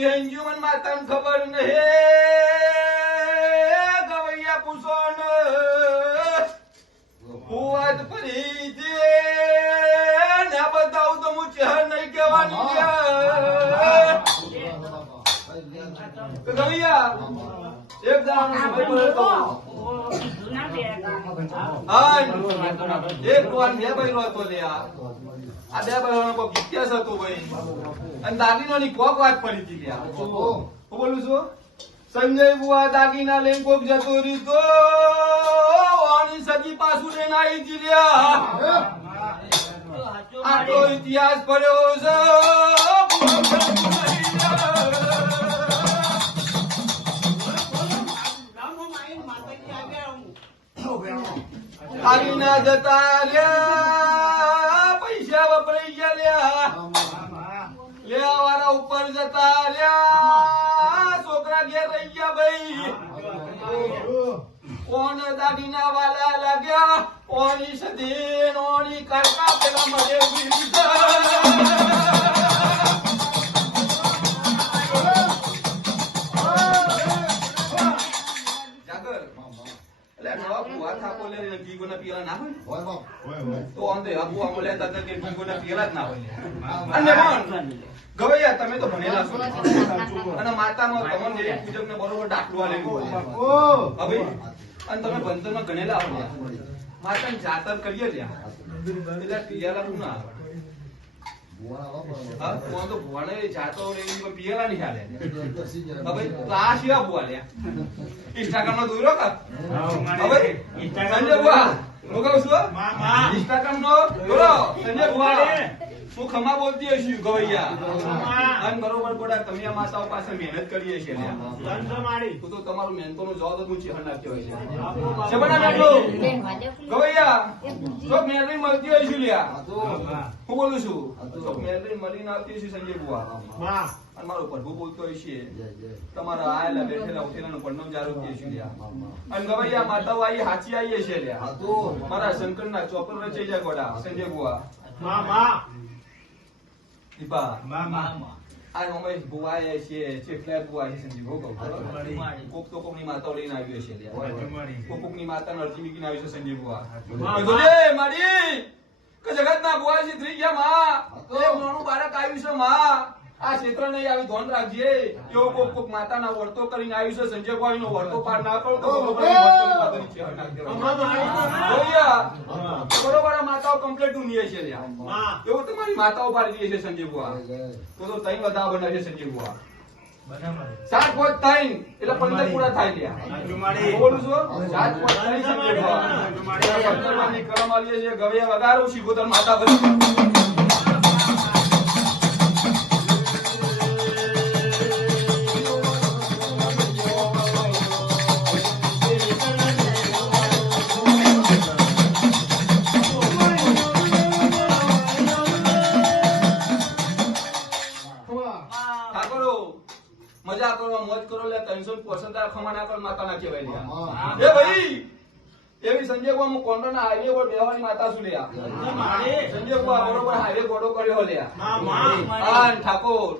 વિહંજુ મન માતાને ખબર નહી ગવૈયા પૂછો ને હું વાત પડી છે ને બતાવું તો હું ચહેર નહીં કહેવાની ગવૈયા એક દાણો એક વાર બે બહેનો હતો લ્યા આ બે બહેનો કોઈ ઇતિહાસ હતો ભાઈ અને દાગીનોની કોક વાત પડી હતી લ્યા હું બોલું છું સંજય બુઆ દાગીના લઈને કોક જતો રહ્યું તો આની સજી પાછું લઈને આવી હતી લ્યા આ તો ઇતિહાસ પડ્યો છે દાગીના જતા રહ્યા પૈસા વપરાઈ ગયા લ્યા લેવા વાળા ઉપર જતા રહ્યા છોકરા ઘેર રહી ગયા ભાઈ કોણ દાગીના વાલા લાગ્યા ઓની સદી ઓની કાકા પેલા મને ગવૈયા તમે તો ભણેલા છો અને માતામાં તમને પૂજક ને બરોબર દાખલો આલેલું હવે અને તમે ભણતરમાં ગણેલા છો માતાને જાતર કરીએ લ્યા એટલે પિયાલા નું ના આવે હા તો ભુવાને જાતો પિયાલા નહીં હાલે હવે તો આ શિવા ભુવા લ્યા ઇન્સ્ટાગ્રામ નો દોર્યો કા હવે સંજય ભુવા હું કહું છું ઇન્સ્ટાગ્રામ નો દોરો સંજય ભુવા હું ખમા બોલતી હશું ગવૈયા અને બરોબર ગોડા તમે આ માતાઓ પાસે મહેનત કરીએ છીએ તો તમારું મહેનતો નો જવાબ હું ચેહર નાખ્યો હોય છે ગવૈયા તો મેલરી મળતી હોય છું લ્યા હું બોલું છું તો મેલરી મળીને આવતી હશે સંજય બુઆ અને મારો પ્રભુ બોલતો હોય છે તમારા આયેલા બેઠેલા ઉઠેલા નો પડનો જારો કે છે લ્યા અને ગવૈયા માતાઓ આઈ હાચી આવીએ છે લ્યા મારા શંકર ના ચોપર રચે જાય ગોડા સંજય બુઆ દીપા આ મમ્મી બુવાય છે ચેટલા બુવાય છે સંજીવ કહું કોક તો કોકની માતાઓ લઈને આવ્યો છે કોકની માતાને અરજી મૂકીને આવ્યો છે સંજીવ બુવા મારી કે જગતના બુવા છે થઈ ગયા માં એ મોનું બાળક આવ્યું છે માં આ ક્ષેત્ર નહીં આવી ધોન રાખજે એવો કોક માતાના વર્તો કરીને આવ્યું છે સંજય બુવા નો વર્તો પાર ના કરો તો બરોબર માતાઓ કમ્પ્લીટ દુનિયા છે એવું તમારી માતાઓ પાડી દે છે સંજય બુવા તો તઈ બધા બનાવે છે સંજય બુવા 7 પોઈન્ટ 3 એટલે 15 પૂરા થાય લ્યા બોલું છું 7 પોઈન્ટ 3 સંજય બુવા 15 ની કરમ આલીએ છે ગવૈયા વગારું શીખોતર માતા બની મજા કરો મોજ કરો લે 300% ખમા ના કરો માતા ના કહેવાય લ્યા એ ભાઈ એવી સંજય બુઆ હું કોન્ટ્રાના હાઈવે પર બેવાની માતા છું લ્યા સંજય બુઆ બરોબર હાઈવે ગોડો કર્યો લ્યા હા ઠાકોર